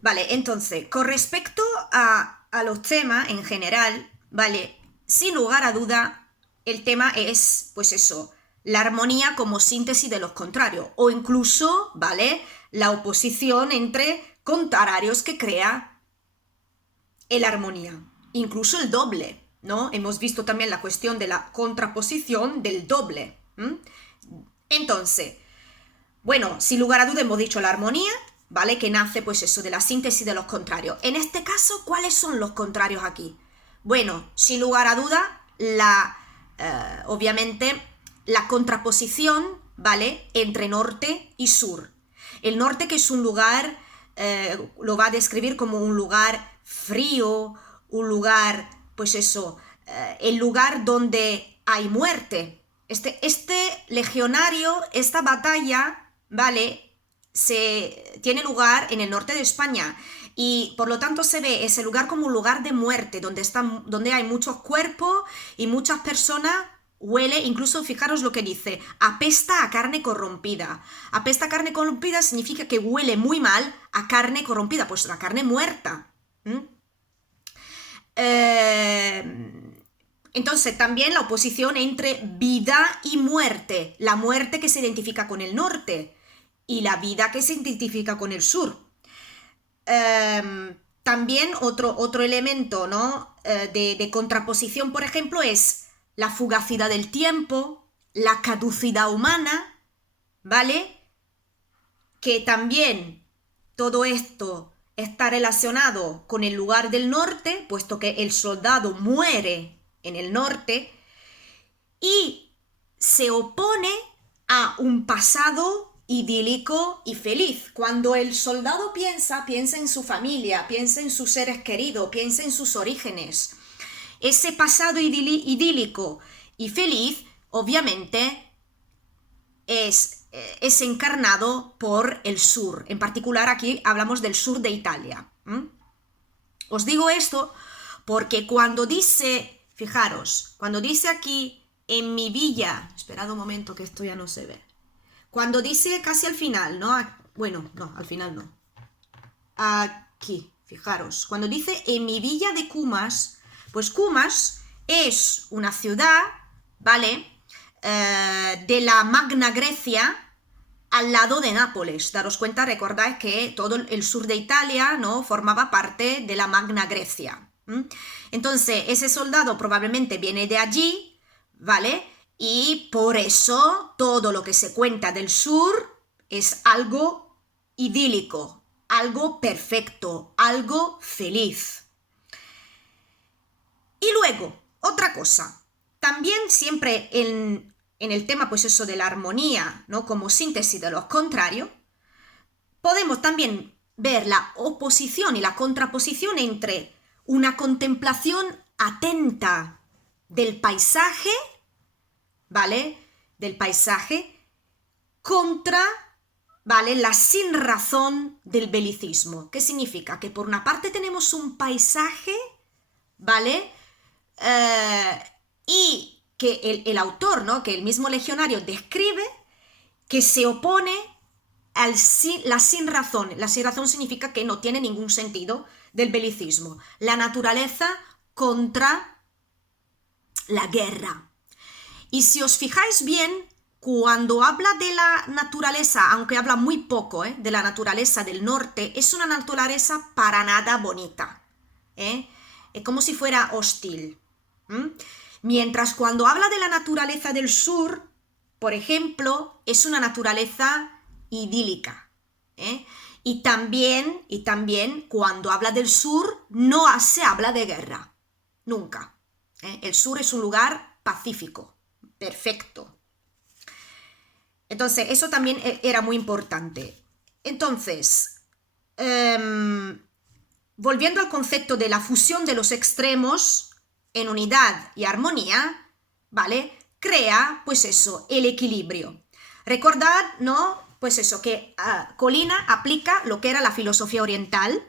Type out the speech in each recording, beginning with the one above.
Vale, entonces, con respecto a los temas en general, vale, sin lugar a duda, el tema es, pues eso, la armonía como síntesis de los contrarios, o incluso, vale, la oposición entre contrarios que crea el armonía, incluso el doble, ¿no? Hemos visto también la cuestión de la contraposición del doble. ¿M? Entonces, bueno, sin lugar a duda hemos dicho la armonía, ¿vale? Que nace pues eso de la síntesis de los contrarios. En este caso, ¿cuáles son los contrarios aquí? Bueno, sin lugar a duda, obviamente, la contraposición, ¿vale? Entre norte y sur. El norte que es un lugar, lo va a describir como un lugar frío, un lugar, pues eso, el lugar donde hay muerte. Este legionario, esta batalla, ¿vale? Tiene lugar en el norte de España y por lo tanto se ve ese lugar como un lugar de muerte, donde hay muchos cuerpos y muchas personas. Huele, incluso fijaros lo que dice, apesta a carne corrompida. Apesta a carne corrompida significa que huele muy mal a carne corrompida, pues la carne muerta. ¿Mm? Entonces, también la oposición entre vida y muerte. La muerte que se identifica con el norte y la vida que se identifica con el sur. También otro elemento, ¿no? De contraposición, por ejemplo, es la fugacidad del tiempo, la caducidad humana, ¿vale? Que también todo esto está relacionado con el lugar del norte, puesto que el soldado muere en el norte y se opone a un pasado idílico y feliz. Cuando el soldado piensa en su familia, piensa en sus seres queridos, piensa en sus orígenes. Ese pasado idílico y feliz, obviamente, es encarnado por el sur. En particular, aquí hablamos del sur de Italia. Os digo esto porque cuando dice, fijaros, cuando dice aquí en mi villa, esperad un momento que esto ya no se ve. Cuando dice casi al final, ¿no? Bueno, no, al final no. Aquí, fijaros, cuando dice en mi villa de Cumas, pues Cumas es una ciudad, ¿vale? De la Magna Grecia, al lado de Nápoles. Daros cuenta, recordáis que todo el sur de Italia, ¿no? Formaba parte de la Magna Grecia. Entonces, ese soldado probablemente viene de allí, ¿vale? Y por eso todo lo que se cuenta del sur es algo idílico, algo perfecto, algo feliz. Y luego, otra cosa, también siempre en el tema, pues eso de la armonía, ¿no? Como síntesis de los contrarios, podemos también ver la oposición y la contraposición entre una contemplación atenta del paisaje, ¿vale? Del paisaje contra, ¿vale? La sinrazón del belicismo. ¿Qué significa? Que por una parte tenemos un paisaje, ¿vale? Y que el autor, ¿no? Que el mismo legionario describe que se opone la sin razón. La sin razón significa que no tiene ningún sentido del belicismo. La naturaleza contra la guerra. Y si os fijáis bien, cuando habla de la naturaleza, aunque habla muy poco de la naturaleza del norte, es una naturaleza para nada bonita. Es como si fuera hostil. Mientras cuando habla de la naturaleza del sur, por ejemplo, es una naturaleza idílica. Y también cuando habla del sur no se habla de guerra. Nunca. El sur es un lugar pacífico, perfecto. Entonces, eso también era muy importante. Entonces, volviendo al concepto de la fusión de los extremos en unidad y armonía, ¿vale? Crea, pues eso, el equilibrio. Recordad, ¿no? Pues eso, que Colina aplica lo que era la filosofía oriental,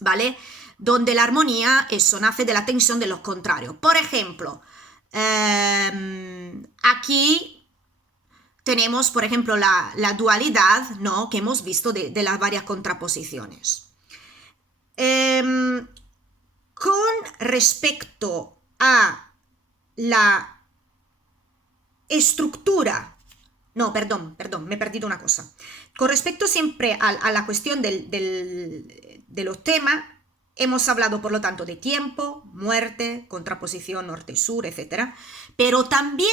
¿vale? Donde la armonía, eso, nace de la tensión de los contrarios. Por ejemplo, aquí tenemos, por ejemplo, la dualidad, ¿no?, que hemos visto de las varias contraposiciones. Con respecto a la estructura, no, perdón, me he perdido una cosa. Con respecto siempre a la cuestión de los temas, hemos hablado, por lo tanto, de tiempo, muerte, contraposición norte-sur, etc. Pero también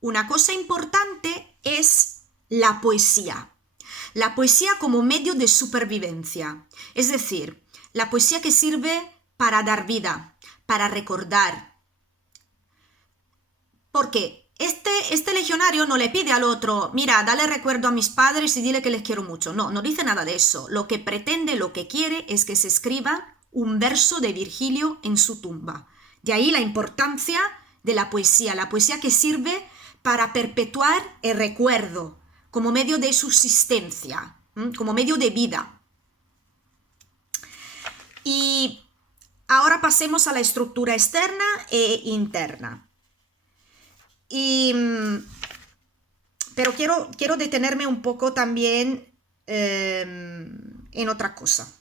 una cosa importante es la poesía. La poesía como medio de supervivencia. Es decir, la poesía que sirve para dar vida, para recordar. Porque este legionario no le pide al otro, mira, dale recuerdo a mis padres y dile que les quiero mucho. No, no dice nada de eso. Lo que pretende, lo que quiere es que se escriba un verso de Virgilio en su tumba. De ahí la importancia de la poesía que sirve para perpetuar el recuerdo como medio de subsistencia, como medio de vida. Y ahora pasemos a la estructura externa e interna. Pero quiero detenerme un poco también en otra cosa.